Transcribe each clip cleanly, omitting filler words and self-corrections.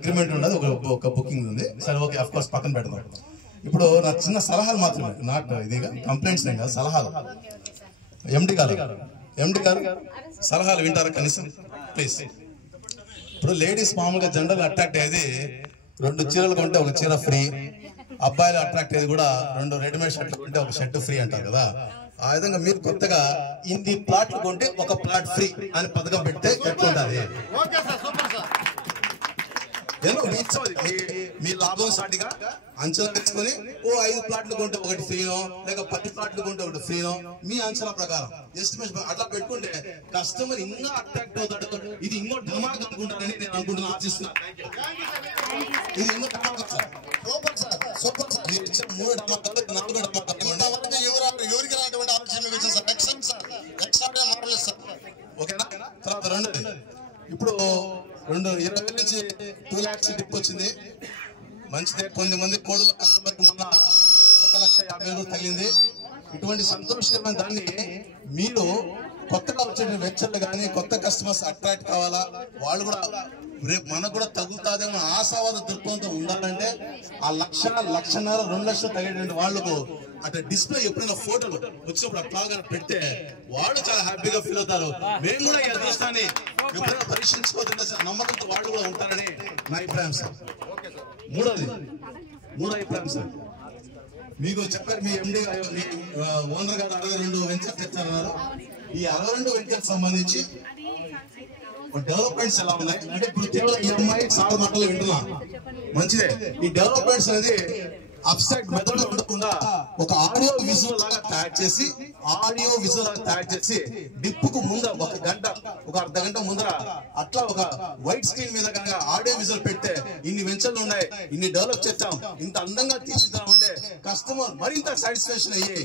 Agreement ఉండదు, ఒక booking ఉంది. సరే ఓకే, ఆఫ్ కోర్స్ పక్కన పెడదాం. ఇప్పుడు నా చిన్న సలహాలు మాత్రమే, నాట్ ఇదిగా కంప్లైంట్స్ ఏం కాదు, సలహాలు. ఎండి గారు సలహాలు వింటారా కనీసం ప్లీజ్? ఇప్పుడు లేడీస్ మామూలుగా జనరల్ అట్రాక్ట్ అయ్యేది 2 చీరలు కొంటే ఒక చీర ఫ్రీ, అబ్బాయిలు అట్రాక్ట్ అయ్యేది కూడా 2 రెడీమేడ్ షర్ట్లు కొంటే ఒక షర్ట్ ఫ్రీ అంటారు కదా. ఆ విధంగా మీరు కొత్తగా ఇన్ని ప్లాట్లు కొంటే ఒక ప్లాట్ ఫ్రీ అని పథకం పెడితే ఎట్లుండాలి? మీ లాభం సాటిగా అంచనా తెచ్చుకొని 5 ప్లాట్లు కొంటే ఒకటి ఫ్రీనో, లేక 10 ప్లాట్లు కొంటే ఒకటి ఫ్రీనో, మీ అంచనా ప్రకారం ఎస్టిమేషన్ అట్లా పెట్టుకుంటే కస్టమర్ ఇంకా అట్రాక్ట్ అవుతాడు. ఇది ఇంకో ధమాక్ అనుకుంటారని నేను అనుకుంటున్నా, ఆశిస్తున్నా. ఇది ఇంకో ధమాక్ సార్, సూపర్ సార్. మీరు ఇచ్చిన 3 ధమాకాలు 4 ధమాకాలు ఎవరికి రానటువంటి ఆలోచన sir. Excellent sir, extra marvellous sir. ఓకేనా? తర్వాత రెండోది, ఇప్పుడు 20,000 నుంచి 2 lakhs డిప్ వచ్చింది, మంచిదే. కొంతమంది కోడుల కస్టమర్కి మొన్న 1,50,000 తగిలింది. ఇటువంటి సంతోషకరమైన దాన్ని మీరు కొత్తగా వచ్చే వెంచర్లు కానీ కొత్త కస్టమర్స్ అట్రాక్ట్ కావాలా, వాళ్ళు కూడా రేపు మనకు కూడా తగ్గుతాదేమో ఆశావాద దృక్పథంతో ఉండాలంటే ఆ 1,00,000, 1,50,000, 2 లక్షలు తగ్గేటువంటి వాళ్ళకు అట్లా డిస్ప్లే ఎప్పుడైనా ఫోటోలు వచ్చినప్పుడు అట్లాగా పెడితే వాళ్ళు చాలా హ్యాపీగా ఫీల్ అవుతారు. మేము కూడా ఈ అదృష్టాన్ని ఎప్పుడైనా పరీక్షించుకోవద్దు నమ్మకంతో వాళ్ళు కూడా ఉంటారని నా అభిప్రాయం సార్. మూడో అభిప్రాయం సార్, మీకు చెప్పారు మీ ఎండి మీ ఓనర్ గారు 62 వెంచర్స్ తెచ్చారన్నారు. ఈ 62 వెంచర్స్ సంబంధించి డెవలప్మెంట్స్ ఎలా ఉన్నాయి అంటే, ఇప్పుడు కేవలం EMI సార్ మాటలు వింటున్నా, మంచిదే. ఈ డెవలప్మెంట్స్ అనేది అప్సైడ్ మెథడ్ ఉండకుండా ఒక ఆడియో విజువల్ లాగా తయారు చేసి డిప్పుకు ముందర ఒక అర్ధ గంట ముందర అట్లా ఒక వైట్ స్క్రీన్ మీద కనుక ఆడియో విజువల్ పెడితే ఇన్ని వెంచర్లు ఉన్నాయి, ఇన్ని డెవలప్ చేస్తాం, ఇంత అందంగా తీర్చిద్దామంటే కస్టమర్ మరింత సాటిస్ఫాక్షన్ అయ్యి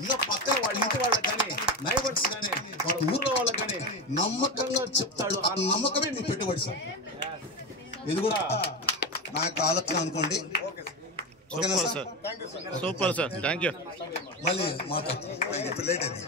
ఇంకా పక్కన వాళ్ళ ఇంటి వాళ్ళకి కానీ నైబర్స్ కానీ వాళ్ళ ఊర్లో వాళ్ళకి కానీ నమ్మకంగా చెప్తాడు. ఆ నమ్మకమే మీకు పెట్టుబడి సార్. ఇది కూడా నా యొక్క ఆలోచన అనుకోండి. ఓకేనా sir? Super sir, thank you. మళ్ళీ మాట్లాడతాం, ఇప్పుడు లేట్ అయింది.